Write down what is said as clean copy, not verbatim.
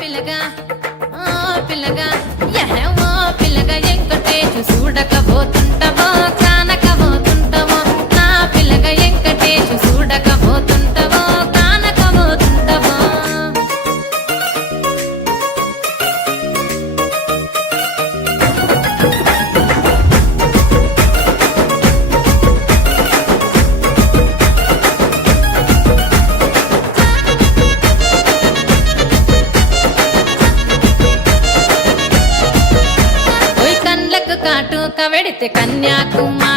పిల్లగా ఓ పిల్లగా యహో పిల్లగా ఎంకటేశు చూడకపోతుంటవో కానకపోతుంటవో నా పిల్లగా ఎంకటేశు చూడకపోతుంటవో కానకపోతుంటవో ఓయ్ కండ్లకు కాటుక వెడితే కన్యాకుమారి